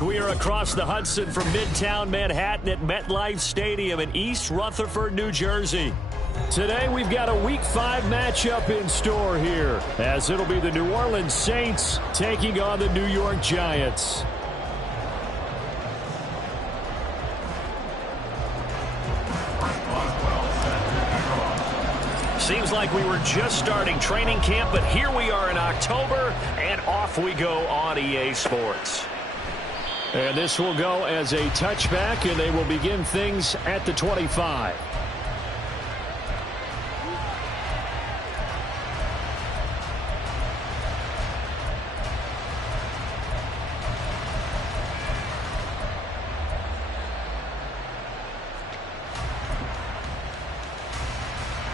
We are across the Hudson from Midtown Manhattan at MetLife Stadium in East Rutherford, New Jersey. Today we've got a Week 5 matchup in store here, as it'll be the New Orleans Saints taking on the New York Giants. Seems like we were just starting training camp, but here we are in October, and off we go on EA Sports. And this will go as a touchback, and they will begin things at the 25.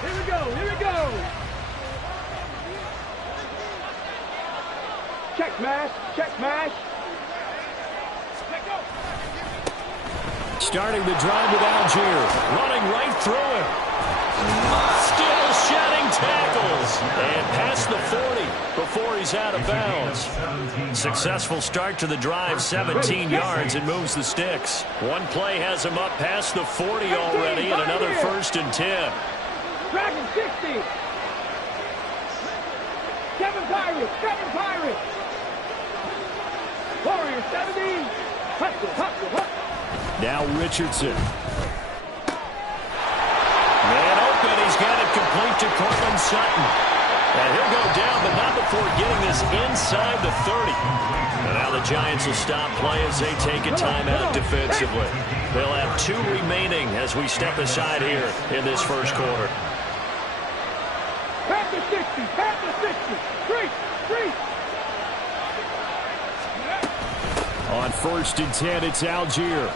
Here we go. Check mash. Starting the drive with Algier, running right through him. Still shedding tackles. And past the 40 before he's out of bounds. Successful start to the drive, 17 yards, and moves the sticks. One play has him up past the 40 already, and another 1st and 10. Dragon 60. Seven Pirates. Warrior 70. Hustle. Now Richardson. Man open, he's got it complete to Cortland Sutton. And he'll go down, but not before getting this inside the 30. And now the Giants will stop play as they take a timeout defensively. They'll have 2 remaining as we step aside here in this first quarter. Past the 60. Three. On 1st and 10, it's Algier.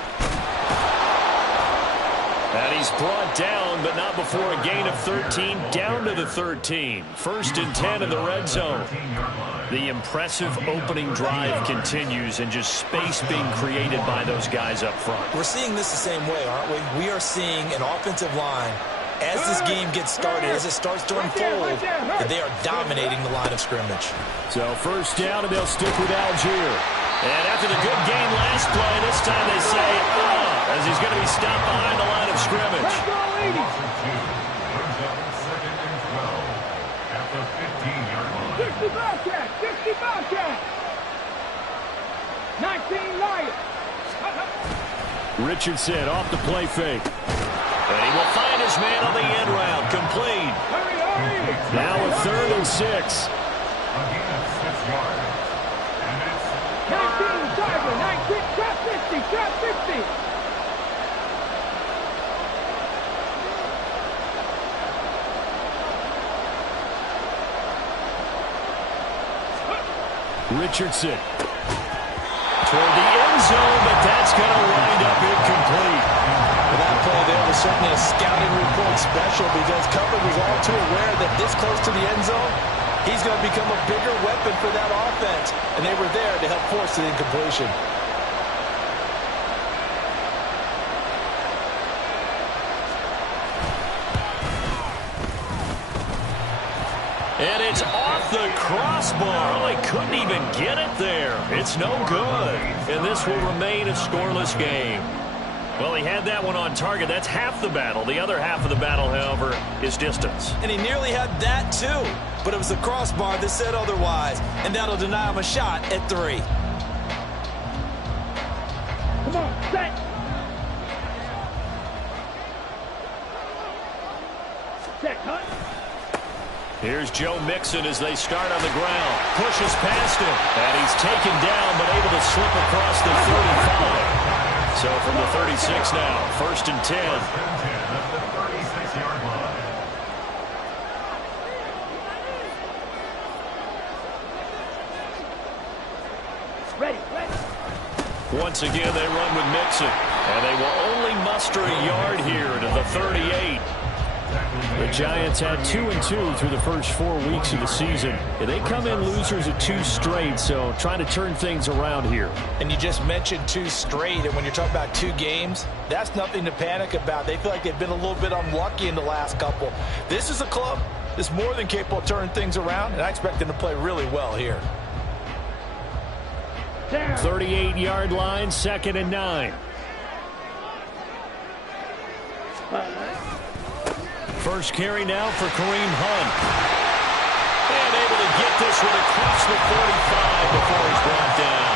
And he's brought down, but not before a gain of 13, down to the 13. 1st and 10 in the red zone. The impressive opening drive continues, and just space being created by those guys up front. We're seeing this the same way, aren't we? We are seeing an offensive line, as this game gets started, as it starts to unfold, that they are dominating the line of scrimmage. So 1st down, and they'll stick with Algier. And after the good game last play, this time they say, as he's going to be stopped behind the line of scrimmage. 60 Bobcat. 19 Lions. Richardson off the play fake. And he will find his man on the end route. Complete. Hurry. Now a 3rd and 6. 19 Tiger. 19. Trap 50. Richardson toward the end zone, but that's going to wind up incomplete. That play there was certainly a scouting report special, because coverage was all too aware that this close to the end zone, he's going to become a bigger weapon for that offense, and they were there to help force the incompletion. And it's off the crossbar. Oh, he couldn't even get it there. It's no good. And this will remain a scoreless game. Well, he had that one on target. That's half the battle. The other half of the battle, however, is distance. And he nearly had that, too. But it was the crossbar that said otherwise. And that'll deny him a shot at 3. Come on, set. Set, cut. Here's Joe Mixon as they start on the ground. Pushes past him. And he's taken down, but able to slip across the 35. So from the 36 now, 1st and 10. Ready. Once again, they run with Mixon. And they will only muster a yard here to the 38. The Giants had 2-2 through the first 4 weeks of the season. And they come in losers of 2 straight, so trying to turn things around here. And you just mentioned 2 straight, and when you're talking about 2 games, that's nothing to panic about. They feel like they've been a little bit unlucky in the last couple. This is a club that's more than capable of turning things around, and I expect them to play really well here. 38-yard line, 2nd and 9. First carry now for Kareem Hunt. And able to get this one across the 45 before he's brought down.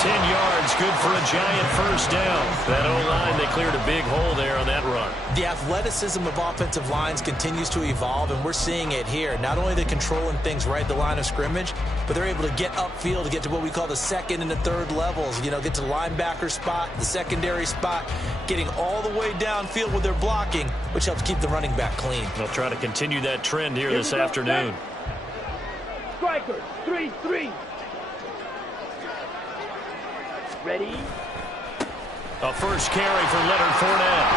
10 yards, good for a Giant first down. That O-line, they cleared a big hole there on that run. The athleticism of offensive lines continues to evolve, and we're seeing it here. Not only are they controlling things right at the line of scrimmage, but they're able to get upfield to get to what we call the 2nd and the 3rd levels. You know, get to the linebacker spot, the secondary spot, getting all the way downfield with their blocking, which helps keep the running back clean. They'll try to continue that trend here this afternoon. Strikers, 3-3. Ready? A first carry for Leonard Fournette.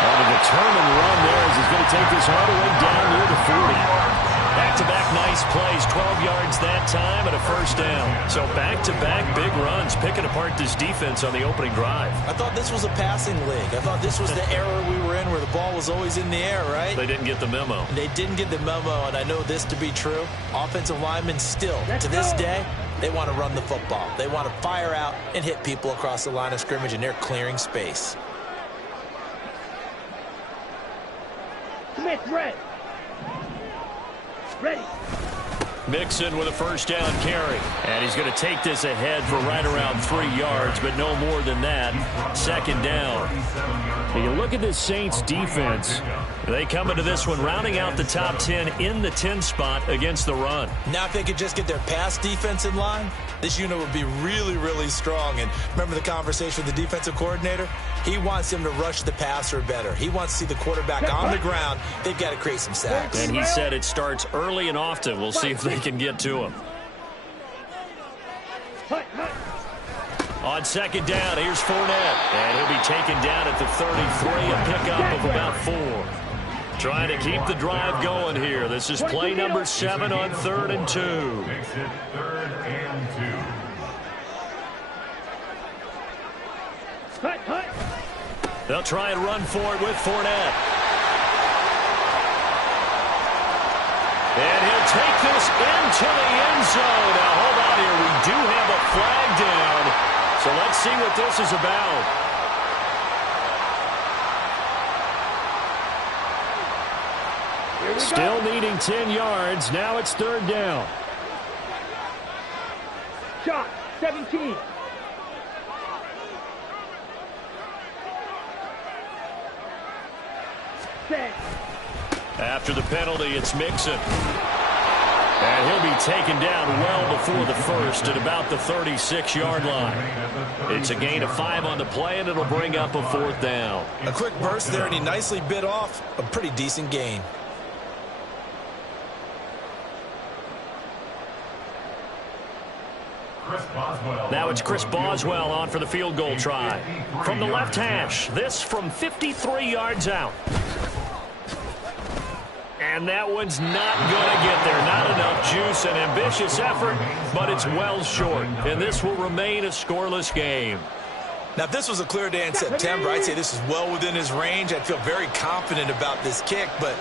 And a determined run there as he's going to take this all the way down near the 40. Back-to-back nice plays, 12 yards that time and a first down. So back-to-back big runs, picking apart this defense on the opening drive. I thought this was a passing league. I thought this was the era we were in where the ball was always in the air, right? They didn't get the memo. They didn't get the memo, and I know this to be true. Offensive linemen still, to this day, they want to run the football. They want to fire out and hit people across the line of scrimmage, and they're clearing space. Smith, red. Ready. Mixon with a first down carry. And he's going to take this ahead for right around 3 yards, but no more than that. 2nd down. And you look at this Saints defense. They come into this one rounding out the top 10 in the 10 spot against the run. Now if they could just get their pass defense in line, this unit would be really, really strong. And remember the conversation with the defensive coordinator? He wants them to rush the passer better. He wants to see the quarterback on the ground. They've got to create some sacks. And he said it starts early and often. We'll see if they can get to him. On 2nd down, here's Fournette. And he'll be taken down at the 33, a pickup of about 4. Trying to keep the drive going here. This is play number 7 on 3rd and 2. Makes it 3rd and 2. They'll try and run for it with Fournette. And he'll take this into the end zone. Now, hold on here. We do have a flag down. So let's see what this is about. Still needing 10 yards. Now it's 3rd down. Shot, 17. Set. After the penalty, it's Mixon. And he'll be taken down well before the first at about the 36-yard line. It's a gain of 5 on the play, and it'll bring up a 4th down. A quick burst there, and he nicely bit off a pretty decent gain. Now it's Chris Boswell on for the field goal try. From the left hash, this from 53 yards out. And that one's not going to get there. Not enough juice, an ambitious effort, but it's well short. And this will remain a scoreless game. Now, if this was a clear day in September, I'd say this is well within his range. I'd feel very confident about this kick, but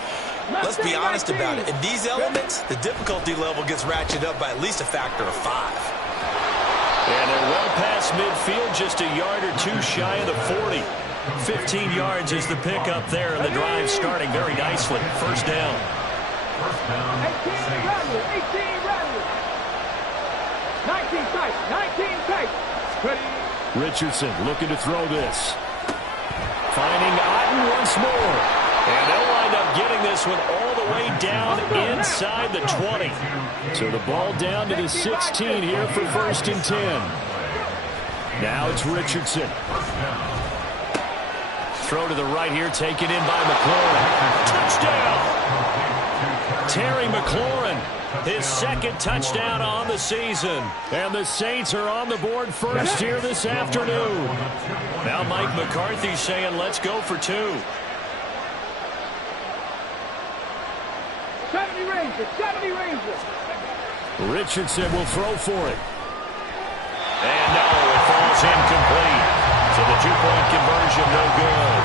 let's be honest about it. In these elements, the difficulty level gets ratcheted up by at least a factor of 5. And they're well past midfield, just a yard or 2 shy of the 40. 15 yards is the pickup there, and the drive starting very nicely. First down. 18 rattle. 19 tight. 19 tight. Ready. Richardson looking to throw this. Finding Otten once more. And they'll wind up getting this one all the way down inside the 20. So the ball down to the 16 here for 1st and 10. Now it's Richardson. Throw to the right here, taken in by McLaurin. Touchdown! Terry McLaurin, his second touchdown on the season. And the Saints are on the board first here this afternoon. Now Mike McCarthy saying, let's go for 2. 70 Rangers, 70 Rangers. Richardson will throw for it. And no, it falls incomplete. So the 2-point conversion no good.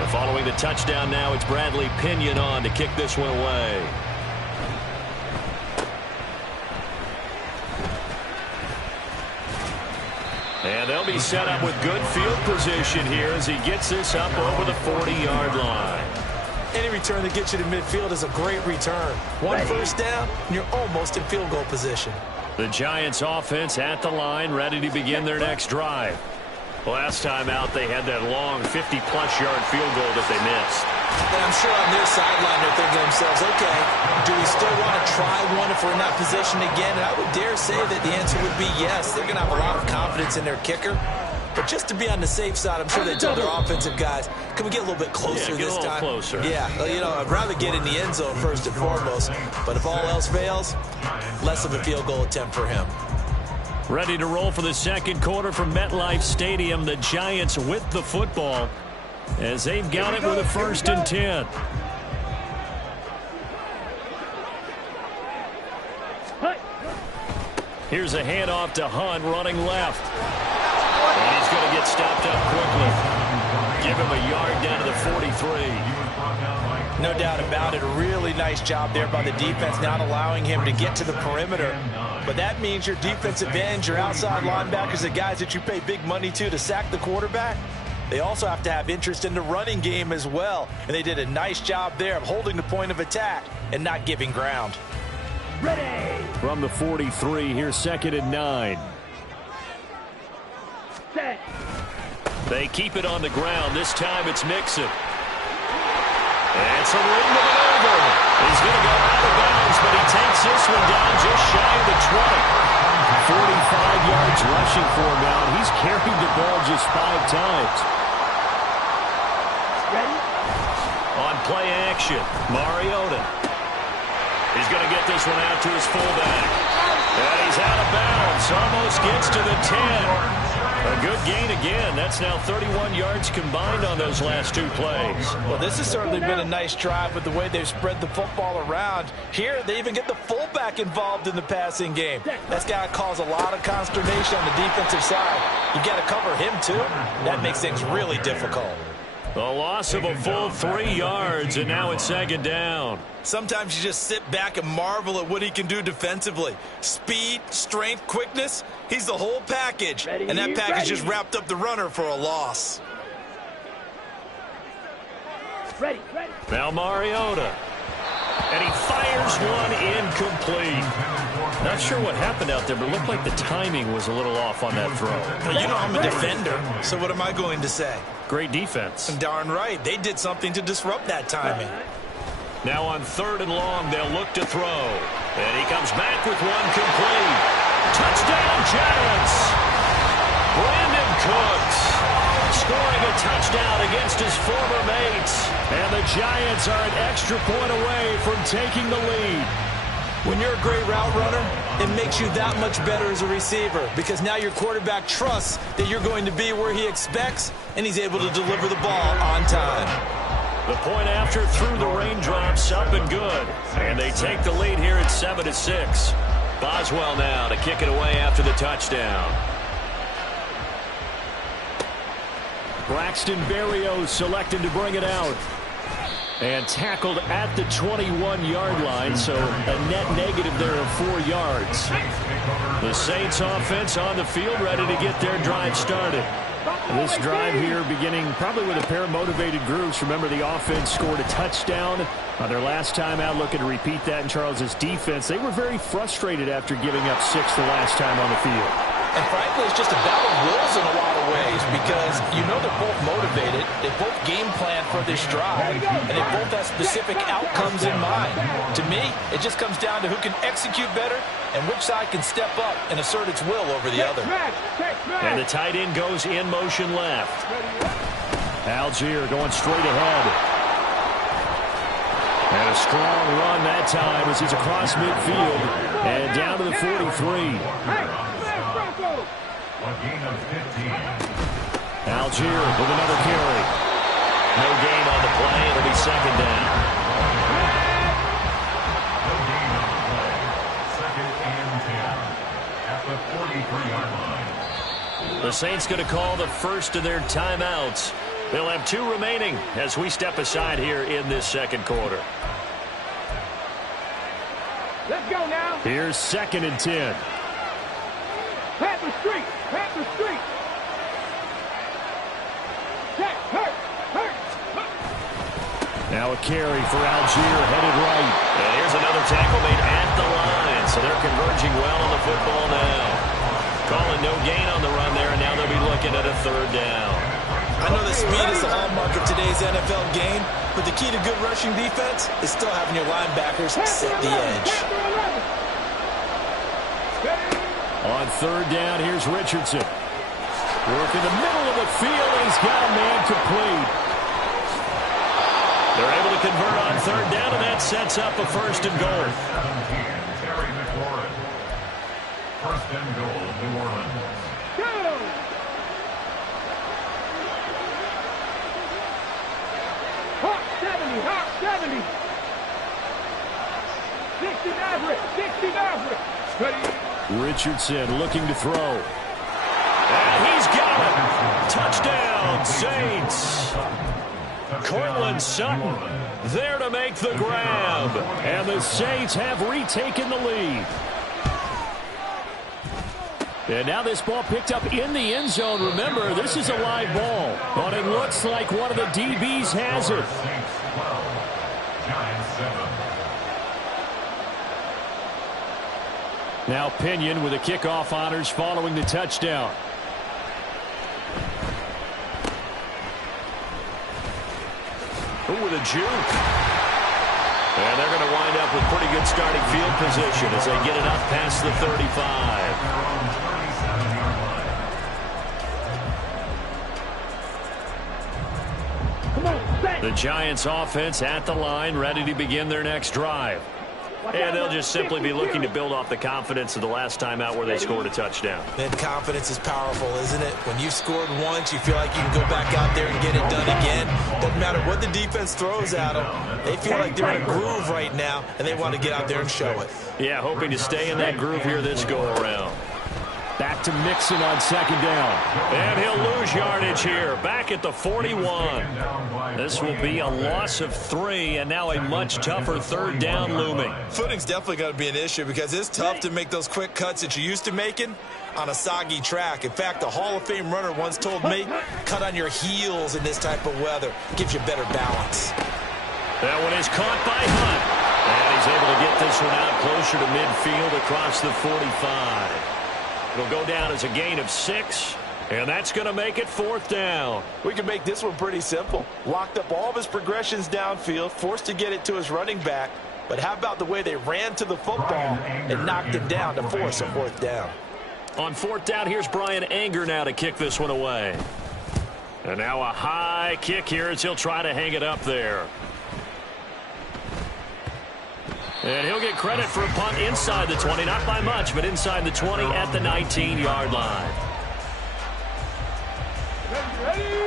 And following the touchdown now, it's Bradley Pinion on to kick this one away. And they'll be set up with good field position here as he gets this up over the 40-yard line. Any return that gets you to midfield is a great return. One first down, and you're almost in field goal position. The Giants offense at the line, ready to begin their next drive. Last time out, they had that long 50-plus yard field goal that they missed. And I'm sure on their sideline they're thinking to themselves, okay, do we still want to try one if we're in that position again? And I would dare say that the answer would be yes. They're going to have a lot of confidence in their kicker. But just to be on the safe side, I'm sure they tell their offensive guys, can we get a little bit closer this time? Closer. Yeah, you know, I'd rather get in the end zone first and foremost. But if all else fails, less of a field goal attempt for him. Ready to roll for the second quarter from MetLife Stadium. The Giants with the football as they've got it with a 1st and 10. Here's a handoff to Hunt running left. And he's going to get stopped up quickly. Give him a yard down to the 43. No doubt about it. A really nice job there by the defense, not allowing him to get to the perimeter. But that means your defensive ends, your outside linebackers, the guys that you pay big money to sack the quarterback, they also have to have interest in the running game as well. And they did a nice job there of holding the point of attack and not giving ground. Ready. From the 43, here's 2nd and 9. Set. They keep it on the ground. This time it's Mixon. And some room to maneuver. He's going to go out of bounds, but he takes this one down just shy of the 20. 45 yards rushing for him now. He's carried the ball just 5 times. Ready. On play action, Mariota. He's going to get this one out to his fullback. And he's out of bounds. Almost gets to the 10. A good gain again. That's now 31 yards combined on those last 2 plays. Well, this has certainly been a nice drive with the way they've spread the football around. Here, they even get the fullback involved in the passing game. That's got to cause a lot of consternation on the defensive side. You've got to cover him, too. That makes things really difficult. A loss of a full 3 yards, and now it's 2nd down. Sometimes you just sit back and marvel at what he can do defensively. Speed, strength, quickness, he's the whole package. And that package just wrapped up the runner for a loss. Ready. Now Mariota. And he fires one incomplete. Not sure what happened out there, but it looked like the timing was a little off on that throw. Well, you know I'm a defender, so what am I going to say? Great defense. Darn right. They did something to disrupt that timing. Now on 3rd and long, they'll look to throw. And he comes back with one complete. Touchdown, Giants! Brandon Cooks scoring a touchdown against his former mates. And the Giants are an extra point away from taking the lead. When you're a great route runner, it makes you that much better as a receiver because now your quarterback trusts that you're going to be where he expects, and he's able to deliver the ball on time. The point after through the raindrops, up and good. And they take the lead here at 7-6. Boswell now to kick it away after the touchdown. Braxton Berrios selected to bring it out. And tackled at the 21-yard line, so a net negative there of 4 yards. The Saints offense on the field ready to get their drive started. This drive here beginning probably with a pair of motivated groups. Remember, the offense scored a touchdown on their last time out, looking to repeat that in Charles's defense. They were very frustrated after giving up 6 the last time on the field. And frankly, it's just a battle of wills in a lot of ways because you know they're both motivated, they both game plan for this drive, and they both have specific outcomes in mind. To me, it just comes down to who can execute better and which side can step up and assert its will over the other. And the tight end goes in motion left. Algier going straight ahead. And a strong run that time as he's across midfield and down to the 43. Algier with another carry. No gain on the play. It'll be second down. No gain on the play. Second and 10 at the 43-yard line. The Saints going to call the first of their timeouts. They'll have 2 remaining as we step aside here in this second quarter. Let's go now. Here's second and 10. Panther Street. Panther Street. Check. Hurt. Now a carry for Algier headed right. And here's another tackle made at the line. So they're converging well on the football now. Calling no gain on the run there, and now they'll be looking at a third down. I know that speed is the hallmark of today's NFL game, but the key to good rushing defense is still having your linebackers set the edge. On third down, here's Richardson. Work in the middle of the field, and he's got a man complete. They're able to convert on third down, and that sets up a first and goal. 17, Terry McLaurin. First and goal, New Orleans. Hawk 70. 60 Maverick. Richardson looking to throw. And he's got it. Touchdown, Saints. Cortland Sutton there to make the grab. And the Saints have retaken the lead. And now this ball picked up in the end zone. Remember, this is a live ball. But it looks like one of the DBs has it. Saints 12, Giants 7. Now Pinion with the kickoff honors following the touchdown. With a juke. And they're going to wind up with pretty good starting field position as they get it up past the 35. The Giants offense at the line, ready to begin their next drive. And they'll just simply be looking to build off the confidence of the last time out where they scored a touchdown. And confidence is powerful, isn't it? When you've scored once, you feel like you can go back out there and get it done again. Doesn't matter what the defense throws at them. They feel like they're in a groove right now, and they want to get out there and show it. Yeah, hoping to stay in that groove here this go-around. Back to Mixon on second down. And he'll lose yardage here. Back at the 41. This will be a loss of 3, and now a much tougher third down looming. Footing's definitely going to be an issue because it's tough to make those quick cuts that you're used to making on a soggy track. In fact, a Hall of Fame runner once told me, cut on your heels in this type of weather. Gives you better balance. That one is caught by Hunt. And he's able to get this one out closer to midfield across the 45. It'll go down as a gain of 6, and that's going to make it fourth down. We can make this one pretty simple. Locked up all of his progressions downfield, forced to get it to his running back. But how about the way they ran to the football and knocked him down to force a fourth down? On fourth down, here's Brian Anger now to kick this one away. And now a high kick here as he'll try to hang it up there. And he'll get credit for a punt inside the 20, not by much, but inside the 20 at the 19-yard line.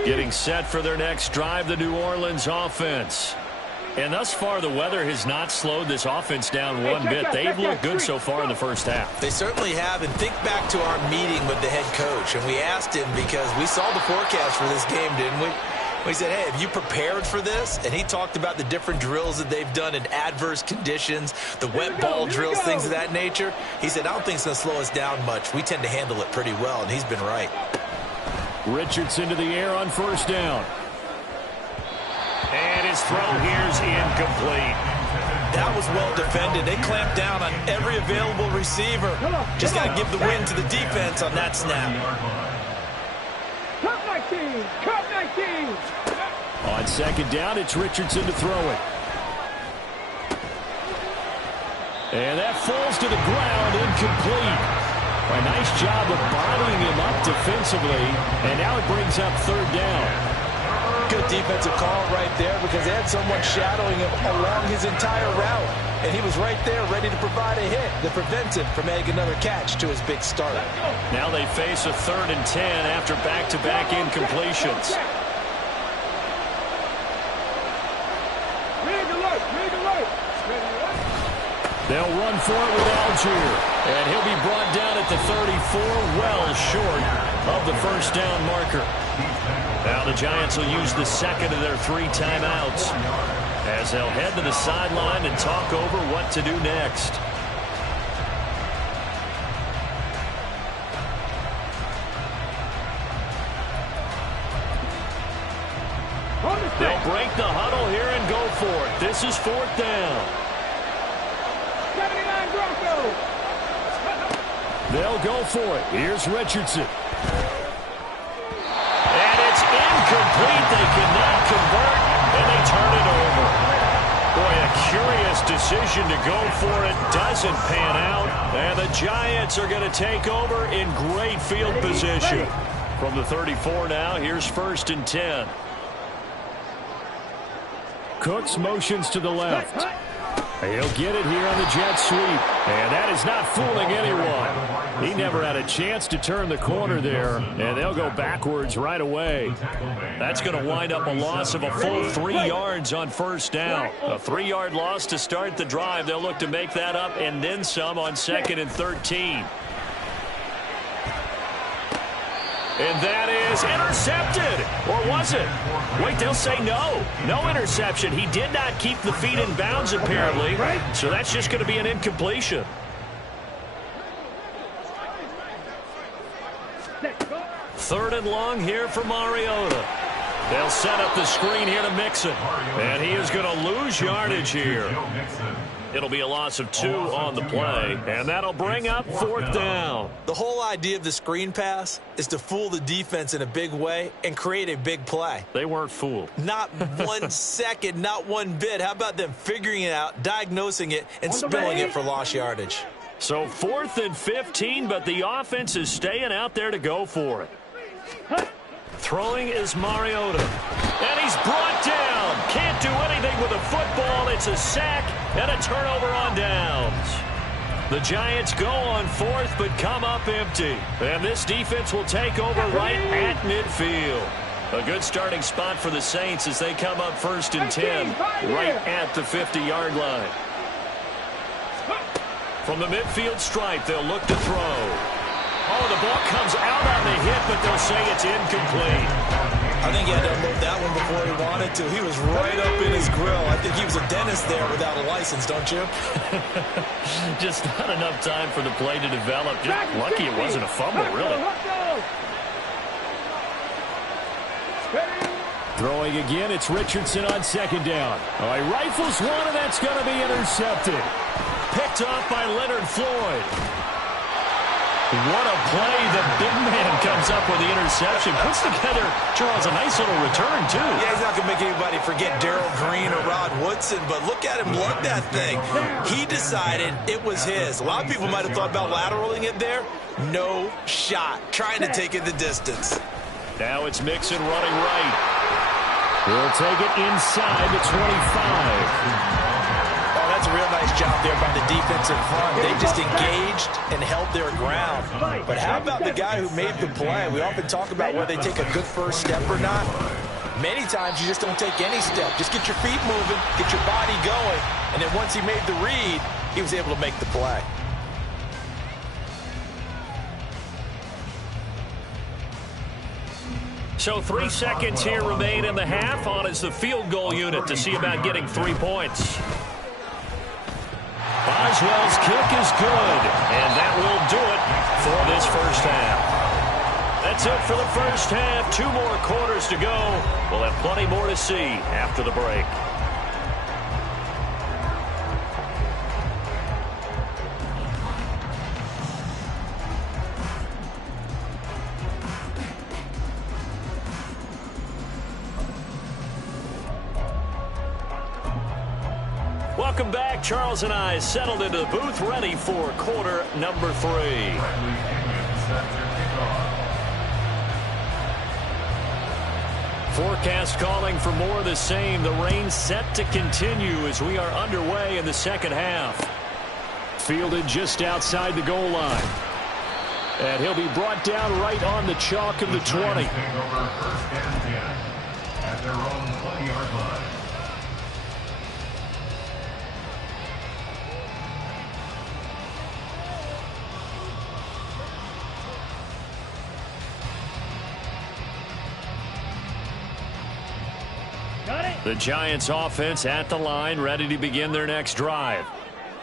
Getting set for their next drive, the New Orleans offense. And thus far, the weather has not slowed this offense down one bit. They've looked good so far in the first half. They certainly have. And think back to our meeting with the head coach. And we asked him because we saw the forecast for this game, didn't we? We said, hey, have you prepared for this? And he talked about the different drills that they've done in adverse conditions, the wet ball drills, things of that nature. He said, I don't think it's going to slow us down much. We tend to handle it pretty well, and he's been right. Richardson to the air on first down. And his throw here's incomplete. That was well defended. They clamped down on every available receiver. Just got to give the win to the defense on that snap. Cut 19! Cut 19! On second down, it's Richardson to throw it. And that falls to the ground, incomplete. A nice job of bottling him up defensively, and now it brings up third down. Good defensive call right there because they had someone shadowing him along his entire route, and he was right there ready to provide a hit that prevents him from adding another catch to his big start. Now they face a 3rd and 10 after back-to-back incompletions. Rig alert! Rig alert! They'll run for it with Algier, and he'll be brought down at the 34, well short of the first down marker. Now the Giants will use the second of their 3 timeouts as they'll head to the sideline and talk over what to do next. They'll break the huddle here and go for it. This is 4th down. 79 Broncos! They'll go for it. Here's Richardson. And it's incomplete. They cannot convert, and they turn it over. Boy, a curious decision to go for it. Doesn't pan out. And the Giants are going to take over in great field position. From the 34 now, here's 1st and 10. Cooks motions to the left. He'll get it here on the jet sweep. And that is not fooling anyone. He never had a chance to turn the corner there. And they'll go backwards right away. That's going to wind up a loss of a full 3 yards on 1st down. A 3-yard loss to start the drive. They'll look to make that up and then some on 2nd and 13. And that is intercepted. Or was it? Wait, they'll say no. No interception. He did not keep the feet in bounds, apparently. So that's just going to be an incompletion. Third and long here for Mariota. They'll set up the screen here to Mixon. And he is going to lose yardage here. It'll be a loss of 2 on the play, and that'll bring up 4th down. The whole idea of the screen pass is to fool the defense in a big way and create a big play. They weren't fooled. Not 1 second, not 1 bit. How about them figuring it out, diagnosing it, and spilling it for lost yardage? So 4th and 15, but the offense is staying out there to go for it. Throwing is Mariota. And he's brought down. Can't do anything with a football. It's a sack and a turnover on downs. The Giants go on 4th but come up empty. And this defense will take over right at midfield. A good starting spot for the Saints as they come up 1st and 10 right at the 50-yard line. From the midfield stripe, they'll look to throw. Oh, the ball comes out on the hit, but they'll say it's incomplete. I think he had to unload that one before he wanted to. He was right up in his grill. I think he was a dentist there without a license, don't you? Just not enough time for the play to develop. Just lucky it wasn't a fumble, really. Throwing again, it's Richardson on 2nd down. Oh, he rifles one, and that's going to be intercepted. Picked off by Leonard Floyd. What a play. The big man comes up with the interception. Puts together, Charles, a nice little return, too. Yeah, he's not going to make anybody forget Darrell Green or Rod Woodson, but look at him lug that thing. He decided it was his. A lot of people might have thought about lateraling it there. No shot. Trying to take it the distance. Now it's Mixon running right. He'll take it inside the 25. That's a real nice job there by the defensive front. They just engaged and held their ground. But how about the guy who made the play? We often talk about whether they take a good first step or not. Many times you just don't take any step. Just get your feet moving, get your body going, and then once he made the read, he was able to make the play. So 3 seconds here remain in the half. On is the field goal unit to see about getting 3 points. Boswell's kick is good, and that will do it for this first half. That's it for the first half. 2 more quarters to go. We'll have plenty more to see after the break. Welcome back. Charles and I settled into the booth, ready for quarter number 3. Forecast calling for more of the same. The rain set to continue as we are underway in the second half. Fielded just outside the goal line. And he'll be brought down right on the chalk of the 20. At their own 20-yard line. The Giants offense at the line, ready to begin their next drive.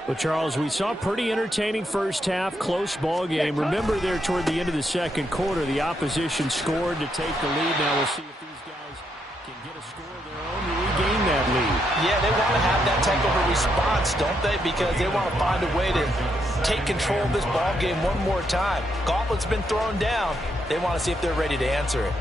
Well, Charles, we saw a pretty entertaining first half, close ball game. Remember there toward the end of the second quarter, the opposition scored to take the lead. Now we'll see if these guys can get a score of their own to regain that lead. Yeah, they want to have that type of a response, don't they? Because they want to find a way to take control of this ball game one more time. Gauntlet's been thrown down. They want to see if they're ready to answer it.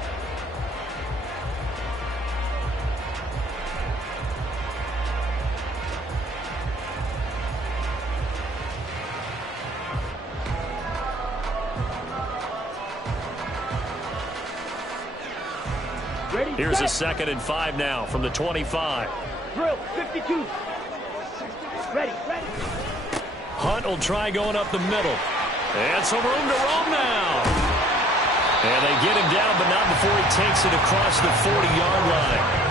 Here's a 2nd and 5 now from the 25. Drill, 52. Ready. Hunt will try going up the middle. And some room to roam now. And they get him down, but not before he takes it across the 40-yard line.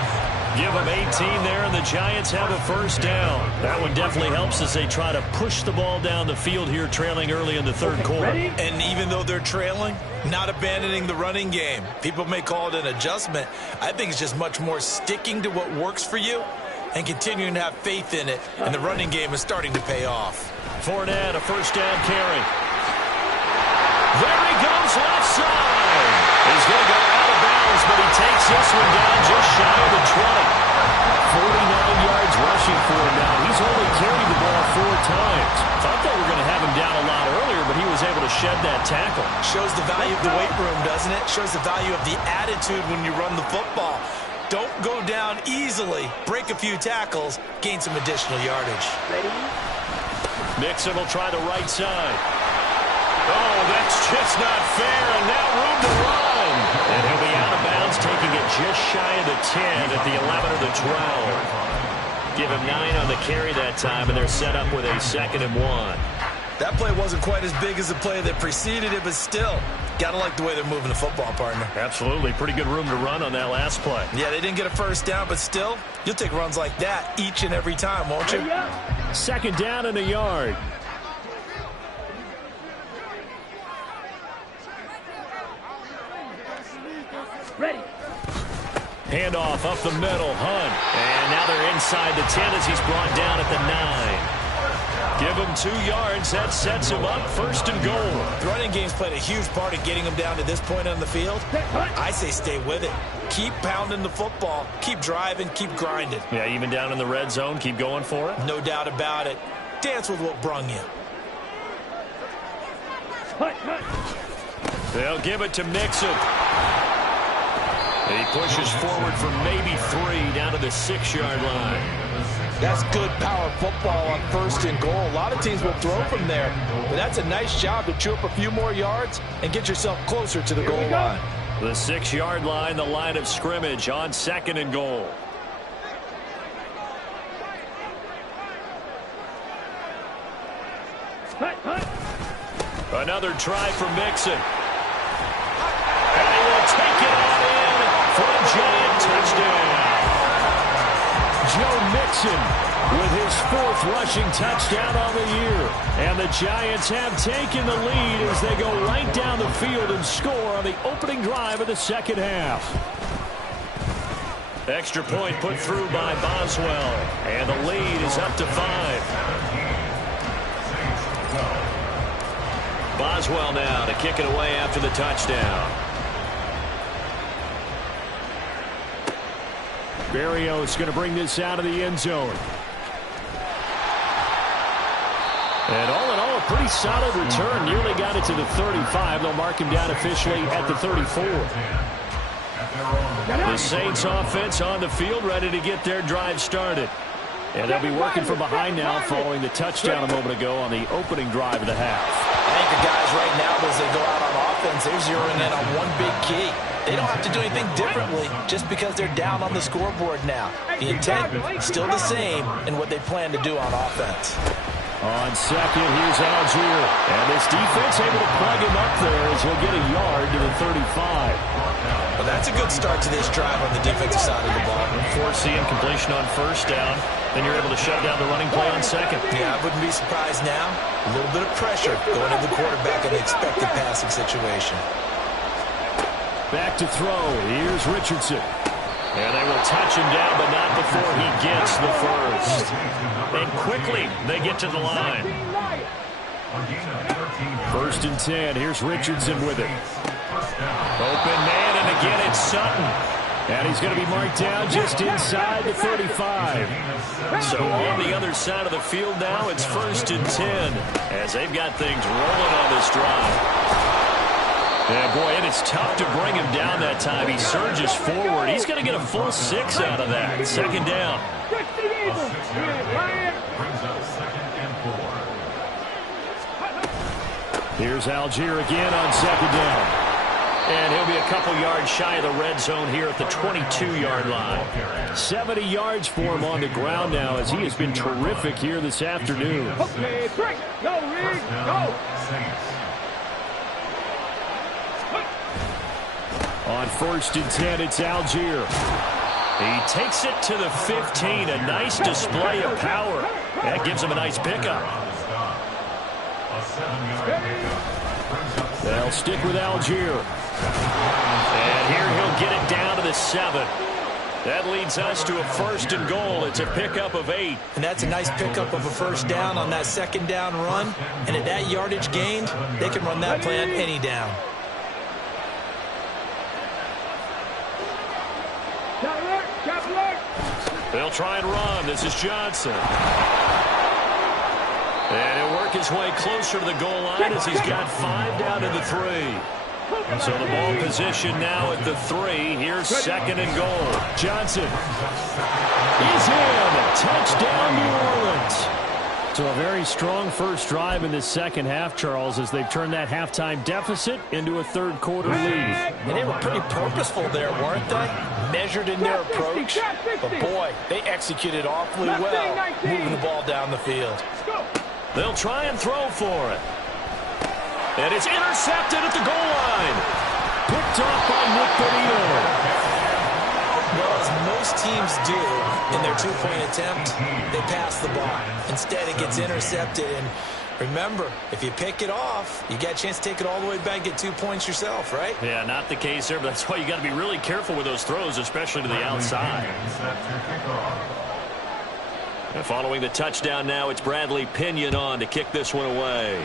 Give him 18 there, and the Giants have a first down. That one definitely helps as they try to push the ball down the field here, trailing early in the third quarter. And even though they're trailing, not abandoning the running game. People may call it an adjustment. I think it's just much more sticking to what works for you and continuing to have faith in it, and the running game is starting to pay off. Fournette, a first down carry. There he goes, left side. He's going to go out of bounds, but he takes this one down just shy of the 20. 49 yards rushing for him now. He's only carried the ball 4 times. Thought they were going to have him down a lot earlier, but he was able to shed that tackle. Shows the value of the weight room, doesn't it? Shows the value of the attitude when you run the football. Don't go down easily. Break a few tackles. Gain some additional yardage. Ready? Mixon will try the right side. Oh, that's just not fair, and now room to run. And he'll be out of bounds, taking it just shy of the 10 at the 11 or the 12. Give him 9 on the carry that time, and they're set up with a 2nd and 1. That play wasn't quite as big as the play that preceded it, but still, gotta like the way they're moving the football, partner. Absolutely. Pretty good room to run on that last play. Yeah, they didn't get a first down, but still, you'll take runs like that each and every time, won't you? 2nd down and a yard. Ready. Handoff up the middle, Hunt. And now they're inside the 10 as he's brought down at the 9. Give him 2 yards. That sets him up 1st and goal. The running game's played a huge part in getting him down to this point on the field. I say stay with it. Keep pounding the football. Keep driving. Keep grinding. Yeah, even down in the red zone, keep going for it. No doubt about it. Dance with what brung you. They'll give it to Mixon. He pushes forward for maybe 3 down to the 6-yard line. That's good power football on 1st and goal. A lot of teams will throw from there, but that's a nice job to chew up a few more yards and get yourself closer to the goal line. The 6-yard line, the line of scrimmage on 2nd and goal. Another try for Mixon. And he will take it on in for a Giant touchdown. Joe Mixon with his 4th rushing touchdown on the year. And the Giants have taken the lead as they go right down the field and score on the opening drive of the second half. Extra point put through by Boswell. And the lead is up to 5. Boswell now to kick it away after the touchdown. Berrios going to bring this out of the end zone. And all in all, a pretty solid return. Nearly got it to the 35. They'll mark him down officially at the 34. The Saints offense on the field, ready to get their drive started. And they'll be working from behind now following the touchdown a moment ago on the opening drive of the half. I think the guys right now, as they go out on offense, they're zeroing in on one big key. They don't have to do anything differently just because they're down on the scoreboard now. The intent still the same in what they plan to do on offense. On second, here's Algier. And this defense able to plug him up there as he'll get a yard to the 35. Well, that's a good start to this drive on the defensive side of the ball. Forcing completion on first down. Then you're able to shut down the running play on second. Yeah, I wouldn't be surprised now. A little bit of pressure going to the quarterback in the expected passing situation. Back to throw. Here's Richardson. And they will touch him down, but not before he gets the first. And quickly, they get to the line. 1st and 10. Here's Richardson with it. Open man, and again it's Sutton. And he's going to be marked down just inside the 35. So on the other side of the field now, it's 1st and 10 as they've got things rolling on this drive. Yeah, boy, and it's tough to bring him down that time. He surges forward. He's going to get a full 6 out of that. 2nd down. Here's Algier again on 2nd down. And he'll be a couple yards shy of the red zone here at the 22-yard line. 70 yards for him on the ground now as he has been terrific here this afternoon. Okay, break. Go, Reed. Go. On 1st and 10, it's Algier. He takes it to the 15. A nice display of power. That gives him a nice pickup. They'll stick with Algier. And here he'll get it down to the 7. That leads us to a 1st and goal. It's a pickup of 8. And that's a nice pickup of a 1st down on that 2nd down run. And at that yardage gained, they can run that play on any down. They'll try and run. This is Johnson. And he'll work his way closer to the goal line as he's got 5 down to the 3. So the ball position now at the 3. Here's 2nd and goal. Johnson is in. Touchdown, New Orleans. So a very strong first drive in the second half, Charles, as they've turned that halftime deficit into a third-quarter lead. And they were pretty purposeful there, weren't they? Measured in their approach. But, boy, they executed awfully well moving the ball down the field. They'll try and throw for it. And it's intercepted at the goal line. Picked off by Nick Bonito. Well, as most teams do in their two-point attempt, they pass the ball. Instead, it gets intercepted. And remember, if you pick it off, you got a chance to take it all the way back, get 2 points yourself, right? Yeah, not the case there, but that's why you got to be really careful with those throws, especially to the outside. And following the touchdown now, it's Bradley Pinion on to kick this one away.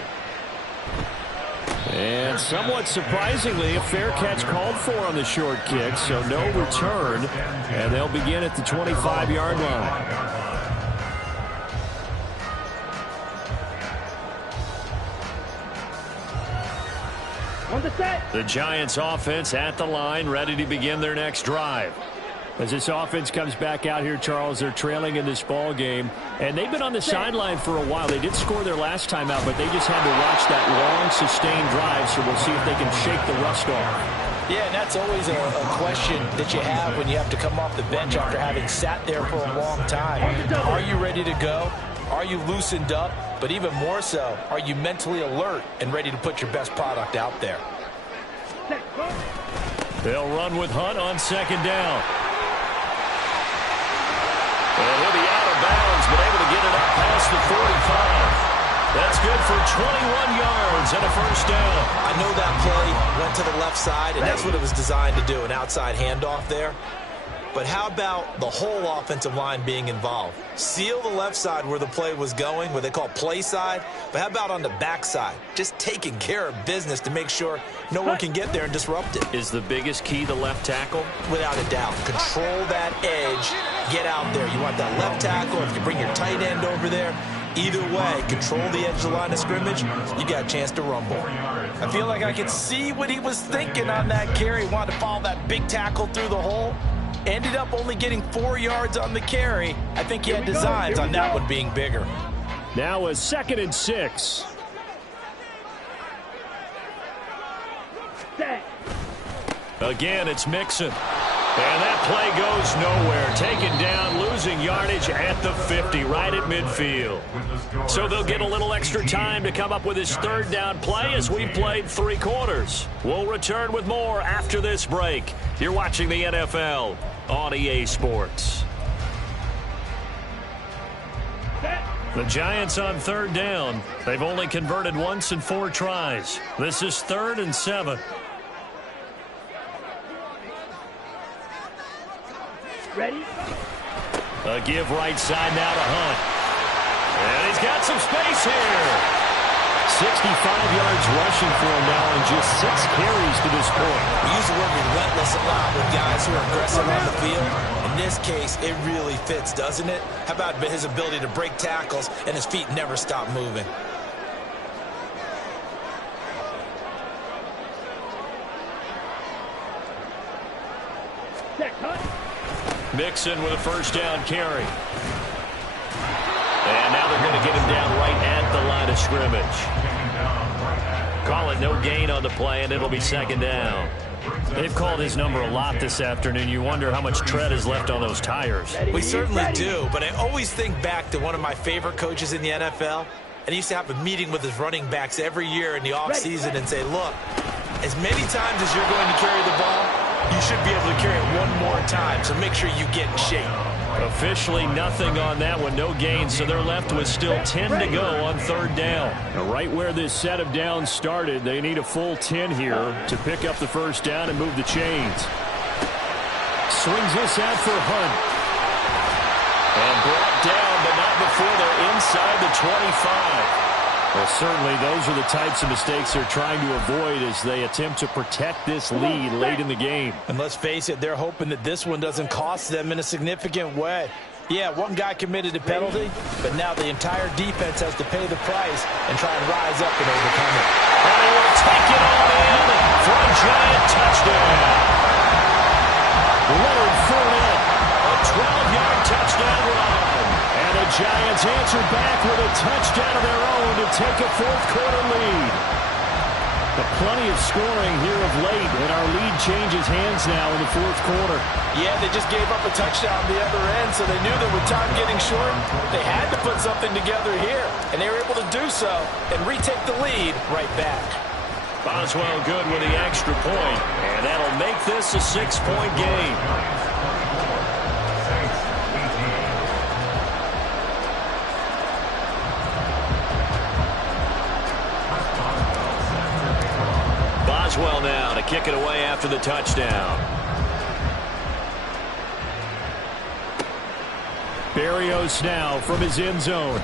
And somewhat surprisingly, a fair catch called for on the short kick, so no return, and they'll begin at the 25-yard line. On the set. The Giants offense at the line, ready to begin their next drive. As this offense comes back out here, Charles, they're trailing in this ball game, and they've been on the sideline for a while. They did score their last time out, but they just had to watch that long, sustained drive, so we'll see if they can shake the rust off. Yeah, and that's always a question that you have when you have to come off the bench after having sat there for a long time. Are you ready to go? Are you loosened up? But even more so, are you mentally alert and ready to put your best product out there? They'll run with Hunt on 2nd down. And he'll be out of bounds, but able to get it up past the 45. That's good for 21 yards and a 1st down. I know that play went to the left side, and that's what it was designed to do, an outside handoff there. But how about the whole offensive line being involved? Seal the left side where the play was going, what they call play side. But how about on the back side? Just taking care of business to make sure no one can get there and disrupt it. Is the biggest key the left tackle? Without a doubt. Control that edge. Get out there. You want that left tackle. If you bring your tight end over there, either way, control the edge of the line of scrimmage, you got a chance to rumble. I feel like I could see what he was thinking on that carry. Wanted to follow that big tackle through the hole. Ended up only getting 4 yards on the carry. I think he had designs on that one being bigger. Now a 2nd and 6. Again, it's Mixon. And that play goes nowhere. Taken down, losing yardage at the 50, right at midfield. So they'll get a little extra time to come up with his 3rd down play as we've played 3 quarters. We'll return with more after this break. You're watching the NFL on EA Sports. The Giants on 3rd down. They've only converted once in 4 tries. This is 3rd and 7. Ready? A give right side now to Hunt. And he's got some space here. 65 yards rushing for him now and just 6 carries to this point. We use the word relentless a lot with guys who are aggressive on the field. In this case, it really fits, doesn't it? How about his ability to break tackles and his feet never stop moving? Mixon with a 1st down carry. And now they're going to get him down right at the line of scrimmage. Call it no gain on the play, and it'll be 2nd down. They've called his number a lot this afternoon. You wonder how much tread is left on those tires. We certainly do, but I always think back to one of my favorite coaches in the NFL. And he used to have a meeting with his running backs every year in the offseason and say, look, as many times as you're going to carry the ball, you should be able to carry it one more time, so make sure you get in shape. Officially nothing on that one, no gain, so they're left with still 10 to go on 3rd down. Now, right where this set of downs started, they need a full 10 here to pick up the 1st down and move the chains. Swings this out for Hunt. And brought down, but not before they're inside the 25. Well, certainly those are the types of mistakes they're trying to avoid as they attempt to protect this lead late in the game. And let's face it, they're hoping that this one doesn't cost them in a significant way. Yeah, one guy committed a penalty, but now the entire defense has to pay the price and try and rise up and overcome it. And they will take it all in for a Giant touchdown. Leonard Fournette, a 12-yard touchdown run. And the Giants answer back with a touchdown of their own to take a 4th quarter lead. But plenty of scoring here of late, and our lead changes hands now in the 4th quarter. Yeah, they just gave up a touchdown on the other end, so they knew that with time getting short, they had to put something together here. And they were able to do so and retake the lead right back. Boswell good with the extra point, and that'll make this a 6-point game. Boswell now to kick it away after the touchdown. Berrios now from his end zone.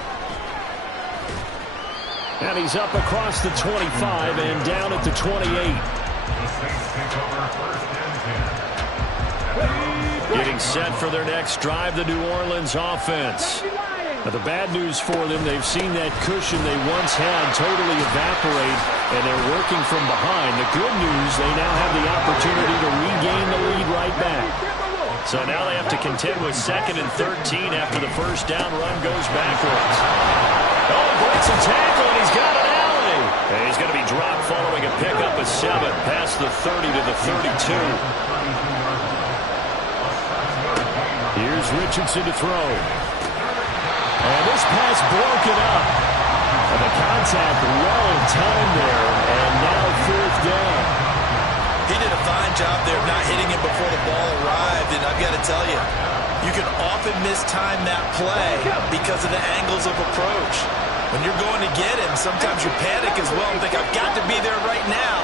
And he's up across the 25 and down at the 28. Getting set for their next drive, the New Orleans offense. Now, the bad news for them, they've seen that cushion they once had totally evaporate, and they're working from behind. The good news, they now have the opportunity to regain the lead right back. So now they have to contend with 2nd and 13 after the 1st down run goes backwards. Oh, breaks a tackle, and he's got an alley. And he's going to be dropped following a pickup of 7 past the 30 to the 32. Here's Richardson to throw. And this pass broken up. And the contact well timed there, and now 4th down. He did a fine job there of not hitting him before the ball arrived, and I've got to tell you, you can often mistime that play because of the angles of approach. When you're going to get him, sometimes you panic as well and think, I've got to be there right now.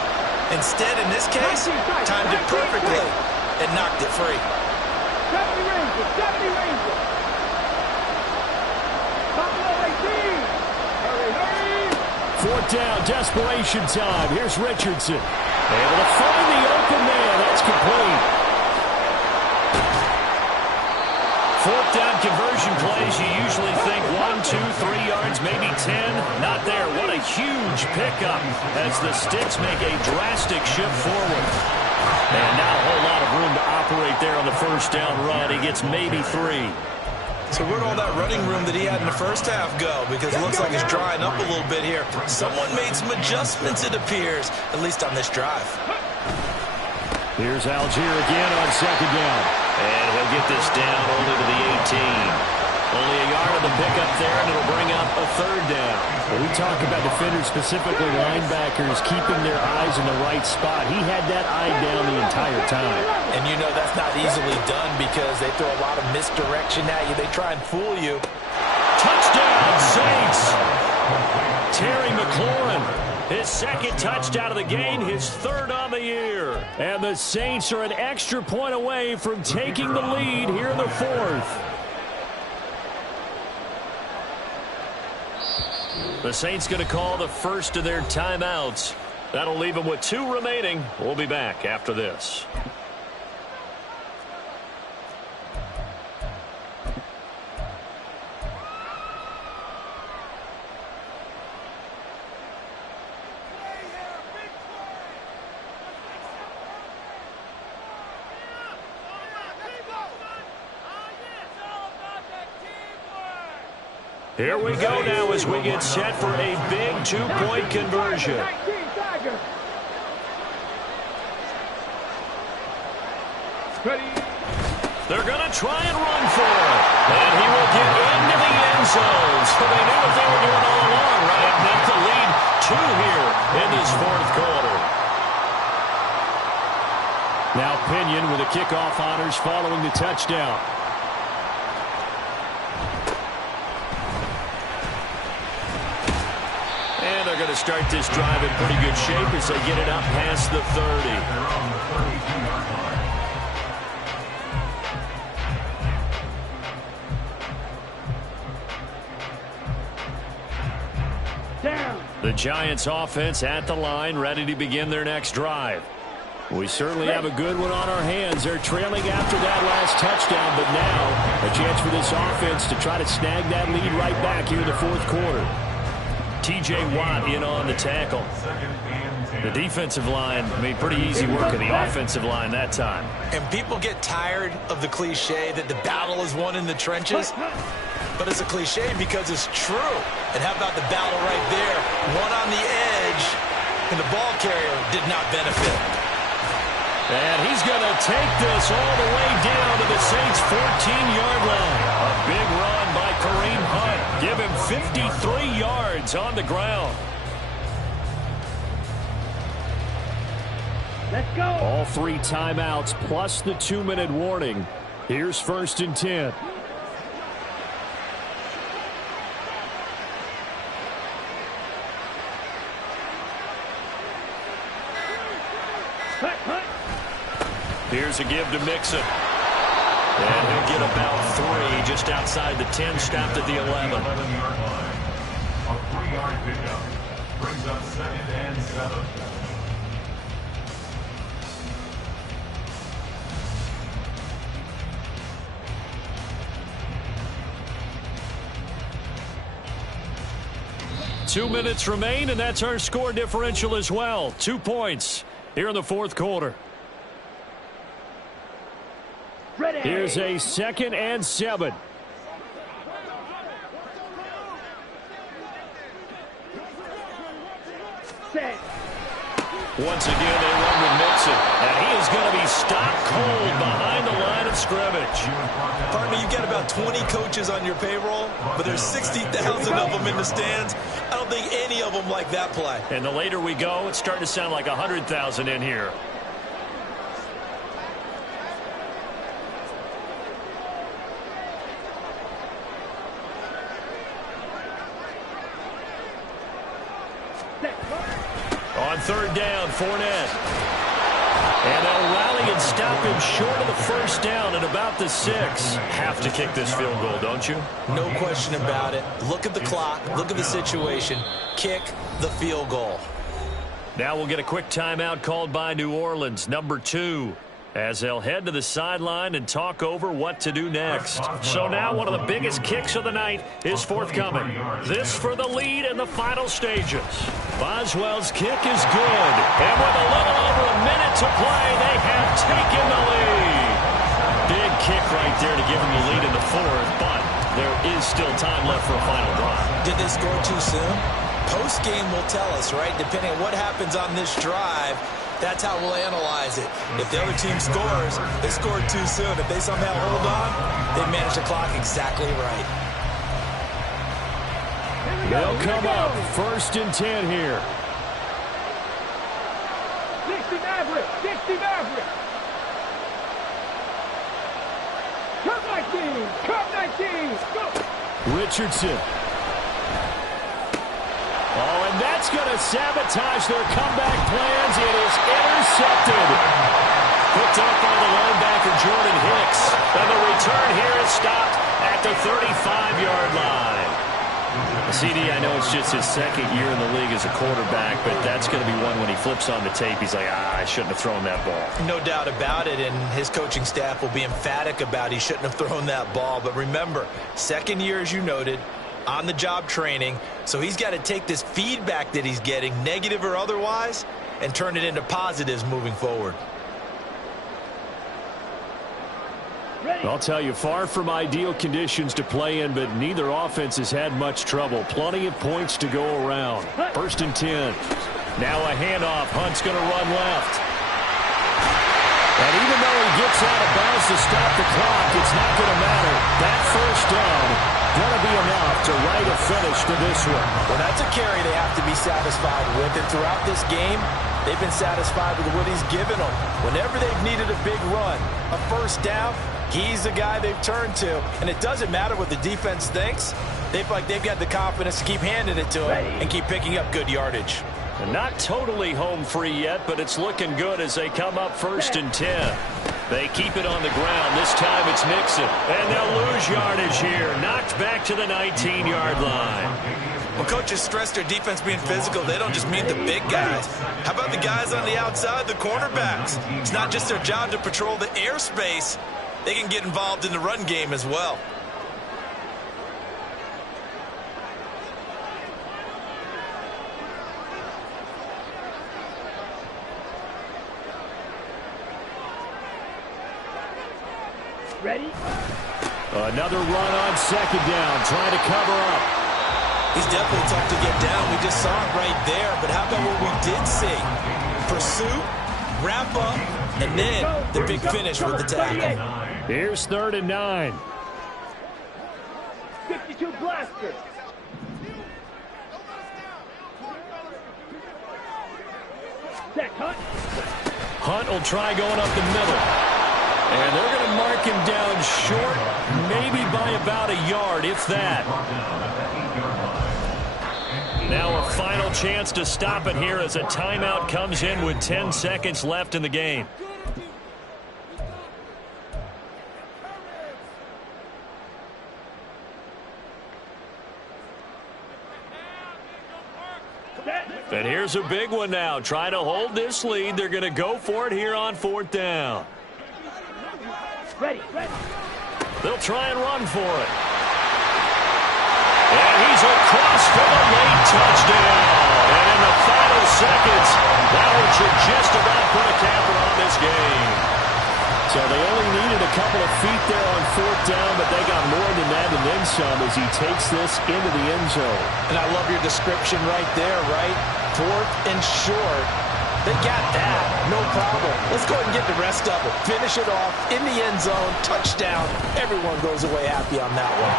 Instead, in this case, timed it perfectly and knocked it free. 70 Rangers, 70 Rangers. Fourth down, desperation time. Here's Richardson. Able to find the open man. That's complete. 4th down conversion plays, you usually think 1, 2, 3 yards, maybe 10. Not there. What a huge pickup as the Sticks make a drastic shift forward. And not a whole lot of room to operate there on the first down run. He gets maybe 3. So where'd all that running room that he had in the first half go? Because it looks like it's drying up a little bit here. Someone made some adjustments, it appears, at least on this drive. Here's Algier again on second down. And he'll get this down only to the 18. Only a yard of the pickup there, and it'll bring up a third down. When we talk about defenders, specifically linebackers, keeping their eyes in the right spot, he had that eye down the entire time. And you know that's not easily done because they throw a lot of misdirection at you. They try and fool you. Touchdown, Saints! Terry McLaurin, his second touchdown of the game, his third on the year. And the Saints are an extra point away from taking the lead here in the fourth. The Saints going to call the first of their timeouts. That'll leave them with 2 remaining. We'll be back after this. Here we go now as we get set for a big 2-point conversion. They're going to try and run for it. And he will get into the end zone. So they knew what they were doing all along, right? That's the lead 2 here in this fourth quarter. Now Pinion with the kickoff honors following the touchdown. And they're going to start this drive in pretty good shape as they get it up past the 30. The Giants offense at the line, ready to begin their next drive. We certainly have a good one on our hands. They're trailing after that last touchdown, but now a chance for this offense to try to snag that lead right back here in the fourth quarter. T.J. Watt in on the tackle. The defensive line made pretty easy work of the offensive line that time. And people get tired of the cliche that the battle is won in the trenches. But it's a cliche because it's true. And how about the battle right there? One on the edge, and the ball carrier did not benefit. And he's going to take this all the way down to the Saints' 14-yard line. A big run by Kareem Hunt. Give him 53 yards on the ground. Let's go. All 3 timeouts plus the 2-minute warning. Here's 1st and 10. Here's a give to Mixon. And he'll get about 3 just outside the 10, stopped at the 11. 11-yard line. A 3-yard pickup brings up 2nd and 7. Two minutes remain, and that's our score differential as well. 2 points here in the fourth quarter. Ready. Here's a 2nd and 7. Set. Once again, they run with Mixon, and he is going to be stopped cold behind the line of scrimmage. Pardon me, you get about 20 coaches on your payroll, but there's 60,000 of them in the stands. I don't think any of them like that play. And the later we go, it's starting to sound like 100,000 in here. On 3rd down, Fournette. And they'll rally and stop him short of the first down at about the 6. Have to kick this field goal, don't you? No question about it. Look at the clock. Look at the situation. Kick the field goal. Now we'll get a quick timeout called by New Orleans, number 2, as they'll head to the sideline and talk over what to do next. So now one of the biggest kicks of the night is forthcoming. This for the lead in the final stages. Boswell's kick is good. And with a little over a minute to play, they have taken the lead. Big kick right there to give them the lead in the fourth, but there is still time left for a final drive. Did they score too soon? Post-game will tell us, right? Depending on what happens on this drive, that's how we'll analyze it. If the other team scores, they scored too soon. If they somehow hold on, they manage the clock exactly right. They'll come up 1st and 10 here. 60 Maverick! 60 Maverick! Come 19! Come 19! Go! Richardson. Oh, and that's going to sabotage their comeback plans. It is intercepted. Picked up by the linebacker, Jordan Hicks. And the return here is stopped at the 35-yard line. CD, I know it's just his second year in the league as a quarterback, but that's going to be one when he flips on the tape, he's like, I shouldn't have thrown that ball. No doubt about it, and his coaching staff will be emphatic about he shouldn't have thrown that ball. But remember, second year, as you noted, on-the-job training, so he's got to take this feedback that he's getting, negative or otherwise, and turn it into positives moving forward. I'll tell you, far from ideal conditions to play in, but neither offense has had much trouble. Plenty of points to go around. 1st and 10. Now a handoff. Hunt's going to run left. And even though he gets out of bounds to stop the clock, it's not going to matter. That first down going to be enough to write a finish to this one. Well, that's a carry they have to be satisfied with. And throughout this game, they've been satisfied with what he's given them. Whenever they've needed a big run, a first down, he's the guy they've turned to. And it doesn't matter what the defense thinks. They feel like they've got the confidence to keep handing it to him and keep picking up good yardage. And not totally home free yet, but it's looking good as they come up 1st and 10. They keep it on the ground. This time it's Mixon. And they'll lose yardage here. Knocked back to the 19-yard line. When coaches stress their defense being physical, they don't just mean the big guys. How about the guys on the outside, the cornerbacks? It's not just their job to patrol the airspace. They can get involved in the run game as well. Ready? Another run on 2nd down, trying to cover up. He's definitely tough to get down. We just saw it right there. But how about what we did see? Pursuit, wrap up, and then the big finish with the tackle. Here's 3rd and 9. 52 blaster. Zach Hunt. Hunt will try going up the middle. And they're going to mark him down short, maybe by about a yard, if that. Now a final chance to stop it here as a timeout comes in with 10 seconds left in the game. And here's a big one now. Trying to hold this lead. They're going to go for it here on 4th down. Ready. They'll try and run for it. And he's across for the late touchdown. And in the final seconds, Howard should just about put a capper on this game. So they only needed a couple of feet there on 4th down, but they got more than that and then some as he takes this into the end zone. And I love your description right there, right? 4th and short. They got that. No problem. Let's go ahead and get the rest of it. Finish it off in the end zone. Touchdown. Everyone goes away happy on that one.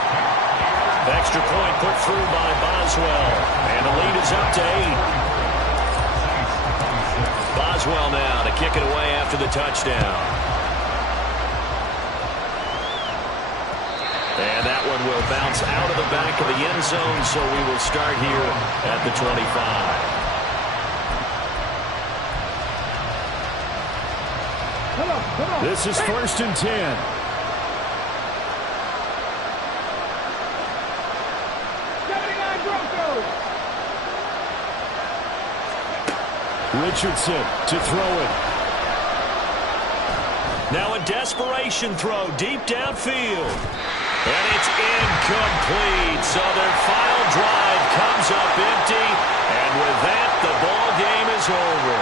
Extra point put through by Boswell. And the lead is up to 8. Boswell now to kick it away after the touchdown. And that one will bounce out of the back of the end zone, so we will start here at the 25. Come on. This is 1st and 10. Richardson to throw it. Now a desperation throw deep downfield. And it's incomplete. So their final drive comes up empty. And with that, the ball game is over.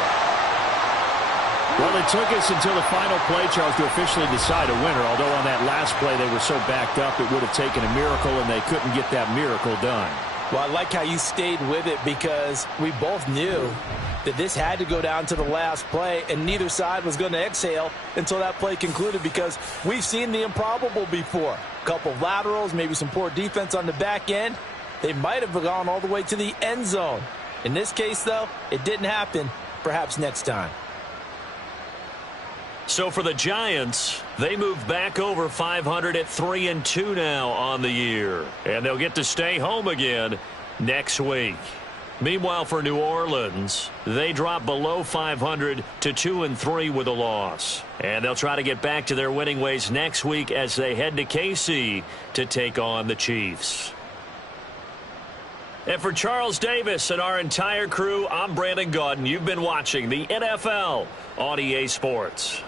Well, it took us until the final play, Charles, to officially decide a winner. Although on that last play they were so backed up, it would have taken a miracle, and they couldn't get that miracle done. Well, I like how you stayed with it because we both knew that this had to go down to the last play, and neither side was going to exhale until that play concluded because we've seen the improbable before. A couple of laterals, maybe some poor defense on the back end. They might have gone all the way to the end zone. In this case, though, it didn't happen. Perhaps next time. So for the Giants, they move back over 500 at 3-2 now on the year. And they'll get to stay home again next week. Meanwhile, for New Orleans, they drop below 500 to 2-3 with a loss. And they'll try to get back to their winning ways next week as they head to KC to take on the Chiefs. And for Charles Davis and our entire crew, I'm Brandon Gaudin. You've been watching the NFL on EA Sports.